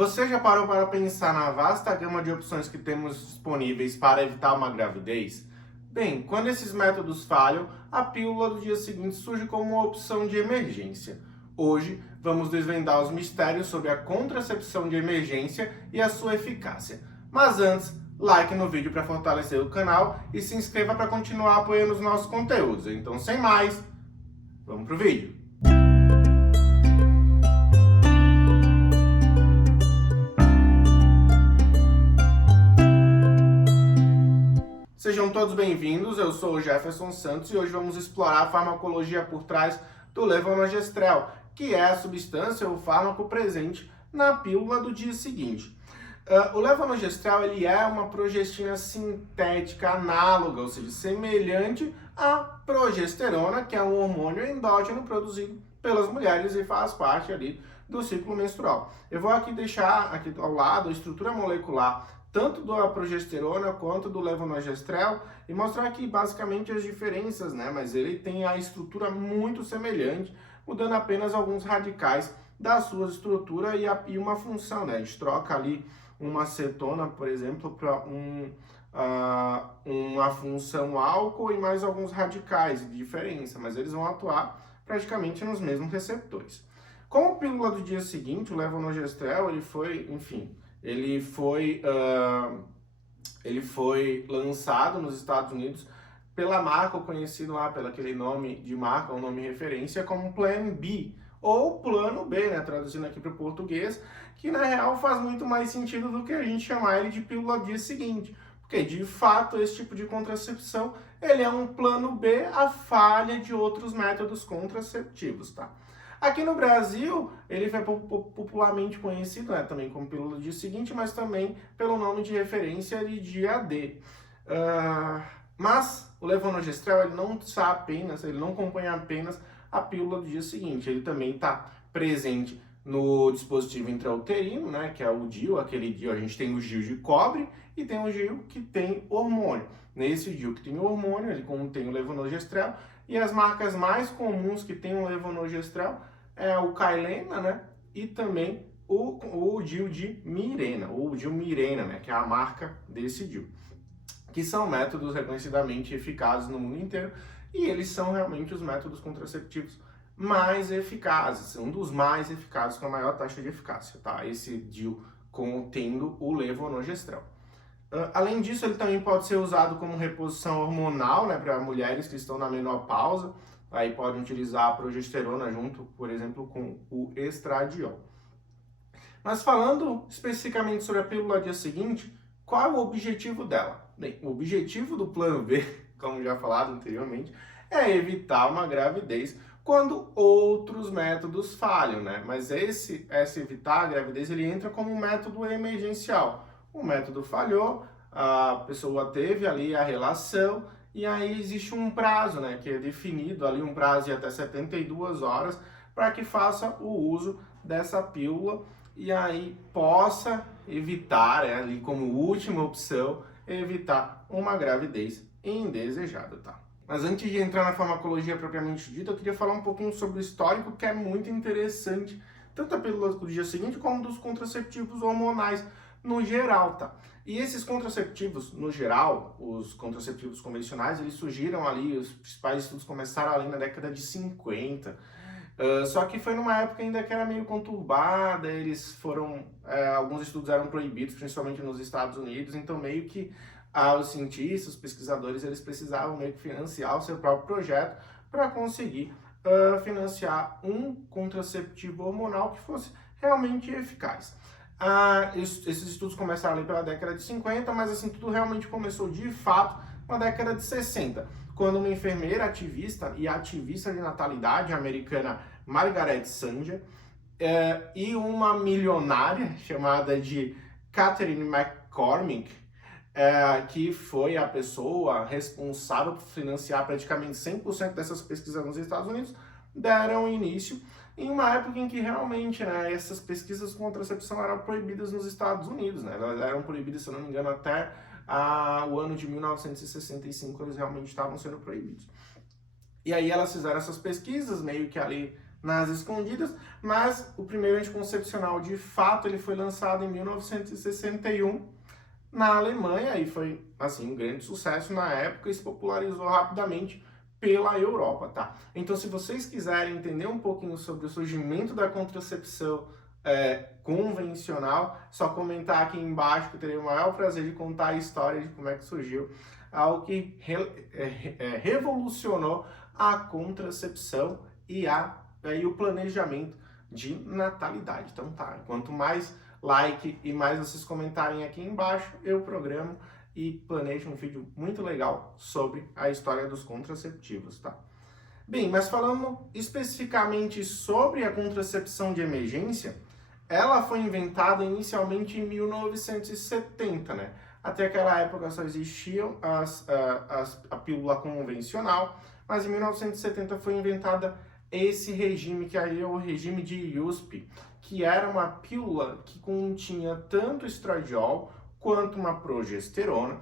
Você já parou para pensar na vasta gama de opções que temos disponíveis para evitar uma gravidez? Bem, quando esses métodos falham, a pílula do dia seguinte surge como uma opção de emergência. Hoje, vamos desvendar os mistérios sobre a contracepção de emergência e a sua eficácia. Mas antes, like no vídeo para fortalecer o canal e se inscreva para continuar apoiando os nossos conteúdos. Então, sem mais, vamos pro vídeo. Sejam todos bem-vindos, eu sou o Jefferson Santos e hoje vamos explorar a farmacologia por trás do levonorgestrel, que é a substância ou fármaco presente na pílula do dia seguinte. O levonorgestrel ele é uma progestina sintética análoga, ou seja, semelhante à progesterona, que é um hormônio endógeno produzido pelas mulheres e faz parte ali do ciclo menstrual. Eu vou aqui deixar aqui ao lado a estrutura molecular tanto da progesterona quanto do levonorgestrel e mostrar aqui basicamente as diferenças, né? Mas ele tem a estrutura muito semelhante, mudando apenas alguns radicais da sua estrutura e uma função, né? A gente troca ali uma cetona, por exemplo, para uma função álcool e mais alguns radicais de diferença, mas eles vão atuar praticamente nos mesmos receptores. Com a pílula do dia seguinte, o levonorgestrel, ele foi lançado nos Estados Unidos pela marca, ou conhecido lá pelo aquele nome de marca, um nome de referência, como Plan B, ou Plano B, né, traduzindo aqui para o português, que na real faz muito mais sentido do que a gente chamar ele de pílula do dia seguinte, porque de fato esse tipo de contracepção, ele é um plano B à falha de outros métodos contraceptivos, tá? Aqui no Brasil, ele foi popularmente conhecido, né, também como pílula do dia seguinte, mas também pelo nome de referência de dia D. Mas o levonorgestrel ele não compõe apenas a pílula do dia seguinte, ele também está presente no dispositivo intrauterino, né, que é o DIU, aquele DIU, a gente tem o DIU de cobre e tem o DIU que tem hormônio. Nesse DIU que tem hormônio, ele contém o levonorgestrel, e as marcas mais comuns que tem o levonorgestrel é o Cailena, né, e também o DIU de Mirena, ou o DIU Mirena, né, que é a marca desse DIU, que são métodos reconhecidamente eficazes no mundo inteiro, e eles são realmente os métodos contraceptivos mais eficazes, um dos mais eficazes com a maior taxa de eficácia, tá? Esse DIU contendo o levonorgestrel. Além disso, ele também pode ser usado como reposição hormonal, né, para mulheres que estão na menopausa, aí podem utilizar a progesterona junto, por exemplo, com o estradiol. Mas falando especificamente sobre a pílula dia seguinte, qual é o objetivo dela? Bem, o objetivo do plano B, como já falado anteriormente, é evitar uma gravidez quando outros métodos falham, né? Mas esse evitar a gravidez, ele entra como um método emergencial. O método falhou, a pessoa teve ali a relação e aí existe um prazo, né, que é definido ali, um prazo de até 72 horas para que faça o uso dessa pílula e aí possa evitar, ali como última opção, evitar uma gravidez indesejada, tá? Mas antes de entrar na farmacologia propriamente dita, eu queria falar um pouquinho sobre o histórico, que é muito interessante, tanto a pílula do dia seguinte como dos contraceptivos hormonais no geral, tá? E esses contraceptivos, no geral, os contraceptivos convencionais, eles surgiram ali, os principais estudos começaram ali na década de 50, só que foi numa época ainda que era meio conturbada, alguns estudos eram proibidos, principalmente nos Estados Unidos, então meio que os cientistas, os pesquisadores, eles precisavam meio que financiar o seu próprio projeto para conseguir financiar um contraceptivo hormonal que fosse realmente eficaz. Esses estudos começaram ali pela década de 50, mas assim, tudo realmente começou de fato na década de 60, quando uma enfermeira ativista e ativista de natalidade americana, Margaret Sanger, e uma milionária chamada de Catherine McCormick, que foi a pessoa responsável por financiar praticamente 100% dessas pesquisas nos Estados Unidos, deram início em uma época em que realmente, né, essas pesquisas de contracepção eram proibidas nos Estados Unidos, né, elas eram proibidas, se eu não me engano, até o ano de 1965, eles realmente estavam sendo proibidos. E aí elas fizeram essas pesquisas, meio que ali nas escondidas, mas o primeiro anticoncepcional de fato ele foi lançado em 1961 na Alemanha e foi assim um grande sucesso na época e se popularizou rapidamente pela Europa, tá? Então, se vocês quiserem entender um pouquinho sobre o surgimento da contracepção convencional, só comentar aqui embaixo que eu terei o maior prazer de contar a história de como é que surgiu algo que revolucionou a contracepção e o planejamento de natalidade. Então tá, quanto mais like e mais vocês comentarem aqui embaixo, eu programo e planejo um vídeo muito legal sobre a história dos contraceptivos, tá? Bem, mas falando especificamente sobre a contracepção de emergência, ela foi inventada inicialmente em 1970, né? Até aquela época só existiam a pílula convencional, mas em 1970 foi inventada esse regime, que aí é o regime de USP, que era uma pílula que continha tanto estradiol quanto uma progesterona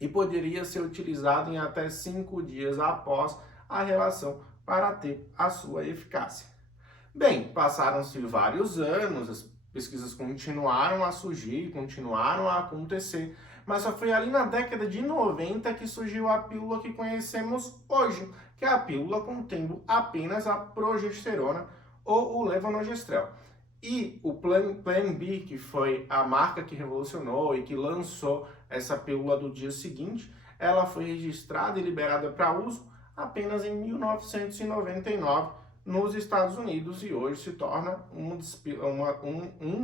e poderia ser utilizada em até 5 dias após a relação para ter a sua eficácia. Bem, passaram-se vários anos, as pesquisas continuaram a surgir, continuaram a acontecer, mas só foi ali na década de 90 que surgiu a pílula que conhecemos hoje, que é a pílula contendo apenas a progesterona ou o levonorgestrel. E o Plan B, que foi a marca que revolucionou e que lançou essa pílula do dia seguinte, ela foi registrada e liberada para uso apenas em 1999 nos Estados Unidos e hoje se torna um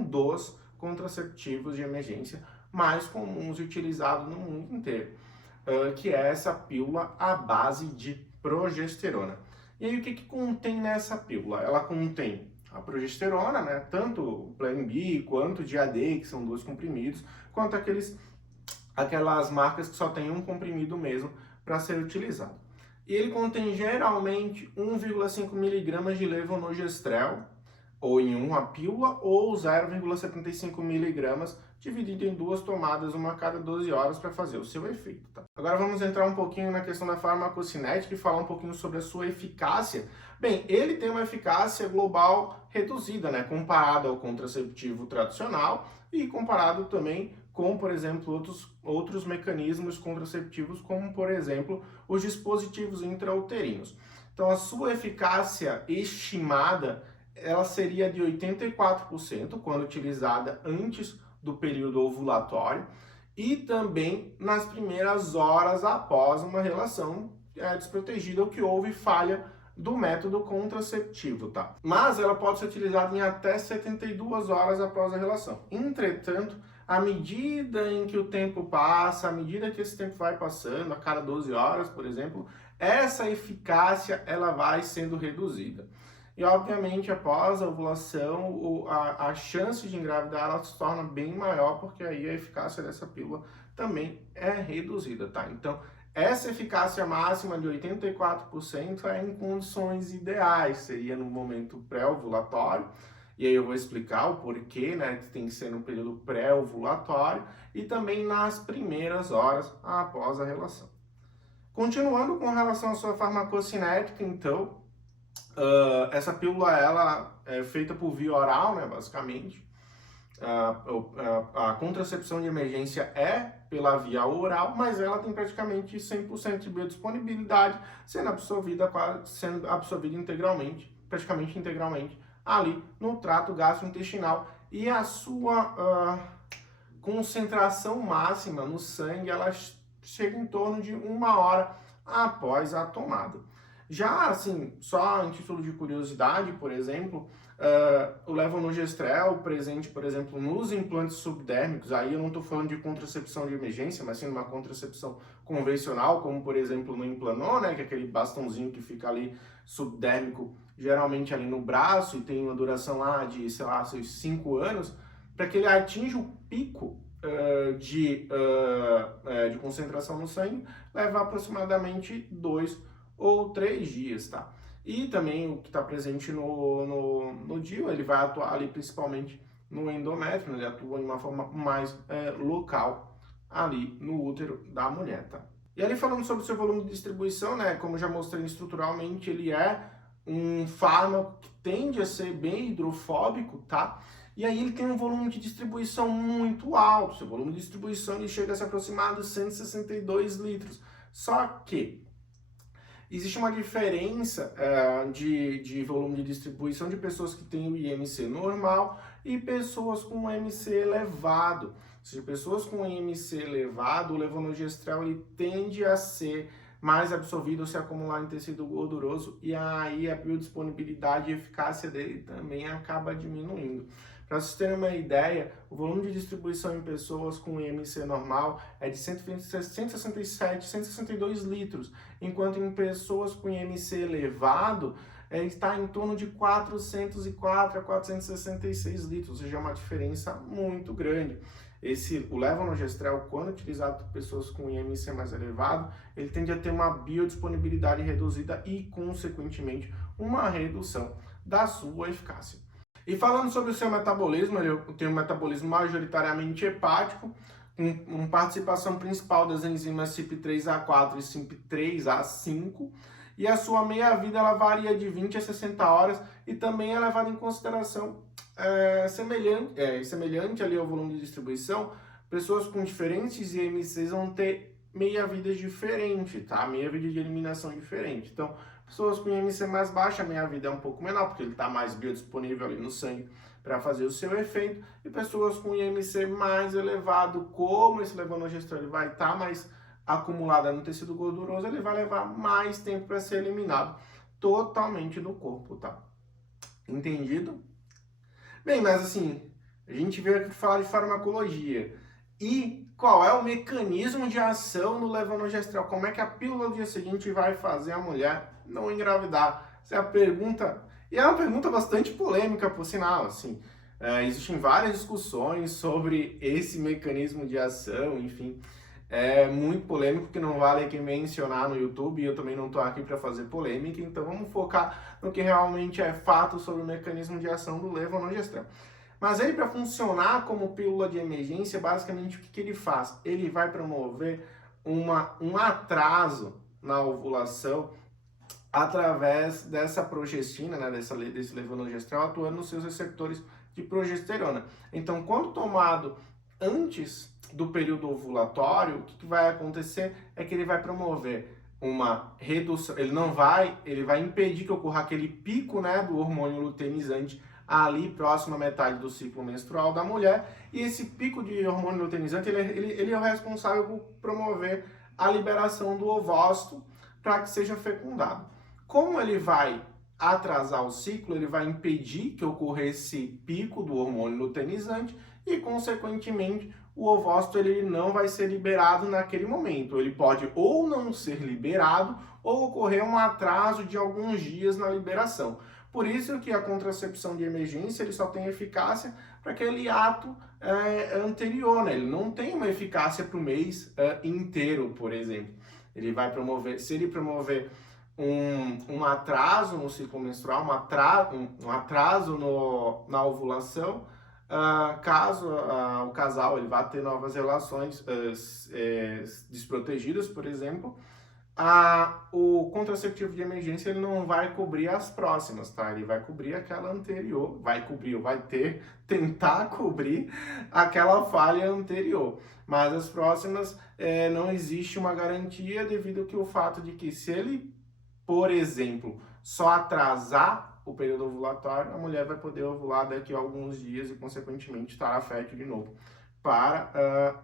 dos contraceptivos de emergência mais comuns e utilizados no mundo inteiro, que é essa pílula à base de progesterona. E aí o que contém nessa pílula? Ela contém a progesterona, né, tanto o Plan B quanto o DAD, que são 2 comprimidos, quanto aquelas marcas que só tem um comprimido mesmo para ser utilizado. E ele contém geralmente 1,5 mg de levonorgestrel, ou em uma pílula, ou 0,75 mg dividido em 2 tomadas, uma a cada 12 horas para fazer o seu efeito. Tá? Agora vamos entrar um pouquinho na questão da farmacocinética e falar um pouquinho sobre a sua eficácia. Bem, ele tem uma eficácia global reduzida, né, comparado ao contraceptivo tradicional e comparado também com, por exemplo, outros mecanismos contraceptivos, como, por exemplo, os dispositivos intrauterinos. Então, a sua eficácia estimada, ela seria de 84% quando utilizada antes do período ovulatório e também nas primeiras horas após uma relação desprotegida ou que houve falha do método contraceptivo, tá? Mas ela pode ser utilizada em até 72 horas após a relação. Entretanto, à medida em que o tempo passa, à medida que esse tempo vai passando, a cada 12 horas, por exemplo, essa eficácia ela vai sendo reduzida. E, obviamente, após a ovulação, a chance de engravidar ela se torna bem maior, porque aí a eficácia dessa pílula também é reduzida, tá? Então, essa eficácia máxima de 84% é em condições ideais, seria no momento pré-ovulatório, e aí eu vou explicar o porquê, né, que tem que ser no período pré-ovulatório, e também nas primeiras horas após a relação. Continuando com relação à sua farmacocinética, então, essa pílula ela é feita por via oral, né, basicamente. A contracepção de emergência é pela via oral, mas ela tem praticamente 100% de biodisponibilidade, sendo absorvida integralmente, praticamente integralmente, ali no trato gastrointestinal. E a sua concentração máxima no sangue, ela chega em torno de 1 hora após a tomada. Já, assim, só em título de curiosidade, por exemplo, o levonorgestrel presente, por exemplo, nos implantes subdérmicos, aí eu não estou falando de contracepção de emergência, mas sim uma contracepção convencional, como, por exemplo, no Implanon, né, que é aquele bastãozinho que fica ali subdérmico, geralmente ali no braço, e tem uma duração lá de, sei lá, 5 anos, para que ele atinja o pico de concentração no sangue, leva aproximadamente 2 ou 3 dias, tá? E também o que está presente no DIU, ele vai atuar ali principalmente no endométrio, né? Ele atua de uma forma mais local ali no útero da mulher, tá? E ali falando sobre o seu volume de distribuição, né? Como já mostrei estruturalmente, ele é um fármaco que tende a ser bem hidrofóbico, tá? E aí ele tem um volume de distribuição muito alto. Seu volume de distribuição ele chega a se aproximar dos 162 litros. Só que existe uma diferença de volume de distribuição de pessoas que têm o IMC normal e pessoas com IMC elevado. Ou seja, pessoas com IMC elevado, o levonorgestrel ele tende a ser mais absorvido ou se acumular em tecido gorduroso e aí a biodisponibilidade e eficácia dele também acaba diminuindo. Para vocês terem uma ideia, o volume de distribuição em pessoas com IMC normal é de 167, 162 litros, enquanto em pessoas com IMC elevado está em torno de 404 a 466 litros, ou seja, é uma diferença muito grande. O levonorgestrel, quando utilizado por pessoas com IMC mais elevado, ele tende a ter uma biodisponibilidade reduzida e, consequentemente, uma redução da sua eficácia. E falando sobre o seu metabolismo, ele tem um metabolismo majoritariamente hepático, com participação principal das enzimas CYP3A4 e CYP3A5, e a sua meia-vida ela varia de 20 a 60 horas e também é levada em consideração semelhante ali ao volume de distribuição. Pessoas com diferentes IMCs vão ter meia-vidas diferente, tá? Meia-vida de eliminação diferente. Então, pessoas com IMC mais baixa, a meia-vida é um pouco menor, porque ele está mais biodisponível ali no sangue para fazer o seu efeito. E pessoas com IMC mais elevado, como esse levonorgestrel ele vai estar mais acumulado no tecido gorduroso, ele vai levar mais tempo para ser eliminado totalmente do corpo, tá? Entendido? Bem, mas assim, a gente veio aqui falar de farmacologia. E qual é o mecanismo de ação do levonorgestrel? Como é que a pílula do dia seguinte vai fazer a mulher não engravidar? Essa é a pergunta, e é uma pergunta bastante polêmica, por sinal, assim. Existem várias discussões sobre esse mecanismo de ação, enfim. É muito polêmico, que não vale aqui mencionar no YouTube, e eu também não estou aqui para fazer polêmica, então vamos focar no que realmente é fato sobre o mecanismo de ação do levonorgestrel. Mas ele, para funcionar como pílula de emergência, basicamente o que ele faz? Ele vai promover um atraso na ovulação através dessa progestina, né, desse levonorgestrel, atuando nos seus receptores de progesterona. Então, quando tomado antes do período ovulatório, o que vai acontecer é que ele vai promover uma redução, ele vai impedir que ocorra aquele pico, né, do hormônio luteinizante ali próximo à metade do ciclo menstrual da mulher, e esse pico de hormônio luteinizante, ele é o responsável por promover a liberação do ovócito para que seja fecundado. Como ele vai atrasar o ciclo, ele vai impedir que ocorra esse pico do hormônio luteinizante e, consequentemente, o ovócito ele não vai ser liberado naquele momento. Ele pode ou não ser liberado ou ocorrer um atraso de alguns dias na liberação. Por isso que a contracepção de emergência ele só tem eficácia para aquele ato anterior, né? Ele não tem uma eficácia para o mês inteiro, por exemplo. Ele vai promover, se ele promover um atraso no ciclo menstrual, um atraso na ovulação, caso o casal ele vá ter novas relações desprotegidas, por exemplo, o contraceptivo de emergência ele não vai cobrir as próximas, tá? Ele vai cobrir aquela anterior, tentar cobrir aquela falha anterior. Mas as próximas não existe uma garantia devido ao que o fato de que se ele, por exemplo, só atrasar o período ovulatório, a mulher vai poder ovular daqui a alguns dias e, consequentemente, estará fértil de novo para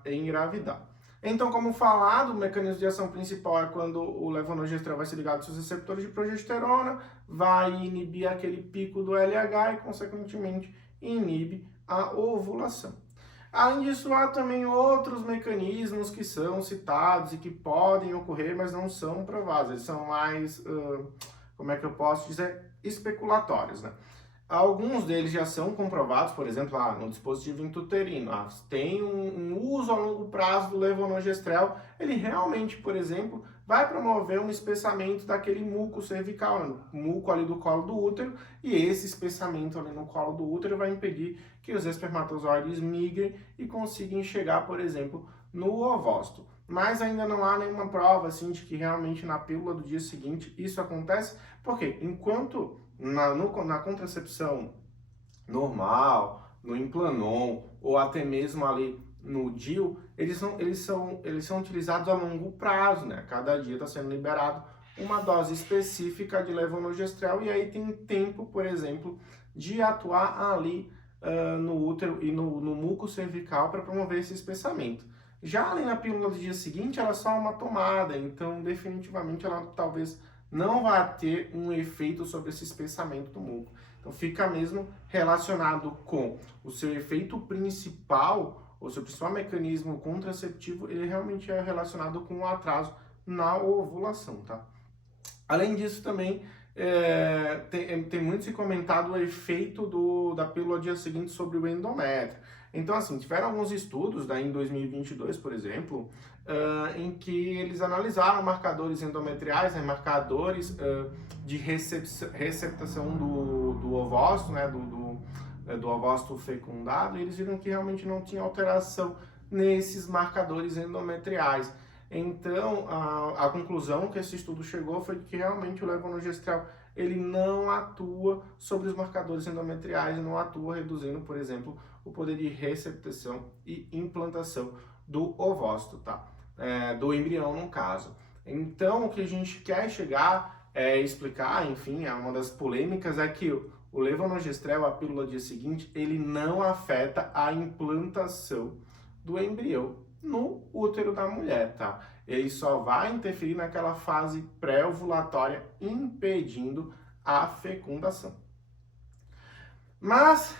engravidar. Então, como falado, o mecanismo de ação principal é quando o levonorgestrel vai ser ligado aos seus receptores de progesterona, vai inibir aquele pico do LH e, consequentemente, inibe a ovulação. Além disso, há também outros mecanismos que são citados e que podem ocorrer, mas não são provados. Eles são mais, como é que eu posso dizer, especulatórios, né? Alguns deles já são comprovados, por exemplo, no dispositivo intrauterino. Tem um uso a longo prazo do levonorgestrel, ele realmente, por exemplo, vai promover um espessamento daquele muco cervical, né? Muco ali do colo do útero, e esse espessamento ali no colo do útero vai impedir que os espermatozoides migrem e consigam chegar, por exemplo, no ovócito. mas ainda não há nenhuma prova assim de que realmente na pílula do dia seguinte isso acontece, porque enquanto na contracepção normal, no Implanon ou até mesmo ali no DIU, eles são utilizados a longo prazo, né? Cada dia está sendo liberado uma dose específica de levonorgestrel e aí tem tempo, por exemplo, de atuar ali no útero e no muco cervical para promover esse espessamento. Já ali na pílula do dia seguinte, ela é só uma tomada, então definitivamente ela talvez não vai ter um efeito sobre esse espessamento do muco. Então fica mesmo relacionado com o seu efeito principal, o seu principal mecanismo contraceptivo, ele realmente é relacionado com o atraso na ovulação, tá? Além disso também, tem muito se comentado o efeito da pílula dia seguinte sobre o endométrio. Então, assim, tiveram alguns estudos, em 2022, por exemplo, em que eles analisaram marcadores endometriais, né, marcadores de receptação do ovócito, né, do ovócito fecundado, e eles viram que realmente não tinha alteração nesses marcadores endometriais. Então, a conclusão que esse estudo chegou foi que realmente o levonorgestrel ele não atua sobre os marcadores endometriais, não atua reduzindo, por exemplo, o poder de receptação e implantação do ovócito, tá? Do embrião, no caso. Então, o que a gente quer chegar é explicar, enfim, uma das polêmicas é que o levonorgestrel, a pílula dia seguinte, ele não afeta a implantação do embrião no útero da mulher, tá? Ele só vai interferir naquela fase pré-ovulatória, impedindo a fecundação. Mas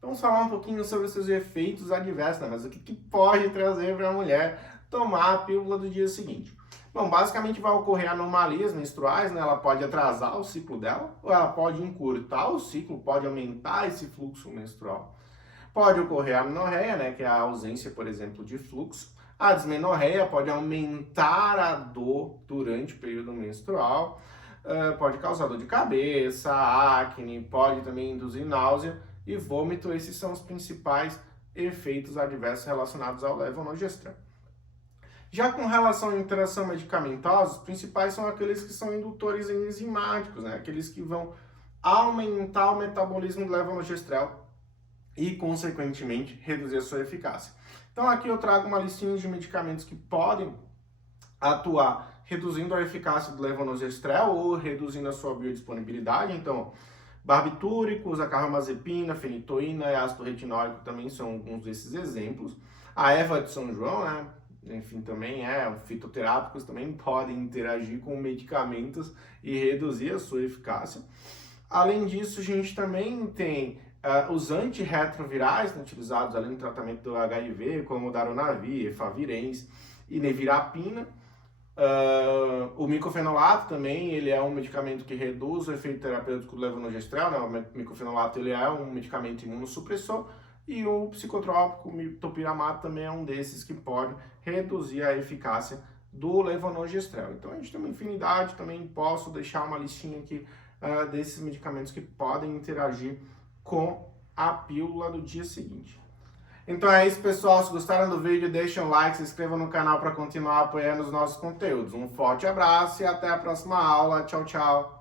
vamos falar um pouquinho sobre os seus efeitos adversos, né? Mas o que pode trazer para a mulher tomar a pílula do dia seguinte? Bom, basicamente vai ocorrer anomalias menstruais, né? Ela pode atrasar o ciclo dela, ou ela pode encurtar o ciclo, pode aumentar esse fluxo menstrual. Pode ocorrer a amenorreia, né, que é a ausência, por exemplo, de fluxo. A dismenorreia pode aumentar a dor durante o período menstrual, pode causar dor de cabeça, acne, pode também induzir náusea e vômito. Esses são os principais efeitos adversos relacionados ao levonorgestrel. Já com relação à interação medicamentosa, os principais são aqueles que são indutores enzimáticos, né, aqueles que vão aumentar o metabolismo do levonorgestrel e, consequentemente, reduzir a sua eficácia. Então aqui eu trago uma listinha de medicamentos que podem atuar reduzindo a eficácia do levonorgestrel ou reduzindo a sua biodisponibilidade. Então, barbitúricos, a carbamazepina, fenitoína e ácido retinóico também são alguns desses exemplos. A erva de São João, né? Enfim, também fitoterápicos também podem interagir com medicamentos e reduzir a sua eficácia. Além disso, a gente também tem os antirretrovirais, né, utilizados além do tratamento do HIV, como Darunavir, Efavirenz e Nevirapina. O micofenolato também, ele é um medicamento que reduz o efeito terapêutico do levonorgestrel, né? O micofenolato ele é um medicamento imunossupressor e o psicotrópico, o topiramato, também é um desses que pode reduzir a eficácia do levonorgestrel. Então a gente tem uma infinidade, também posso deixar uma listinha aqui desses medicamentos que podem interagir com a pílula do dia seguinte. Então é isso, pessoal. Se gostaram do vídeo, deixem um like, se inscrevam no canal para continuar apoiando os nossos conteúdos. Um forte abraço e até a próxima aula. Tchau, tchau.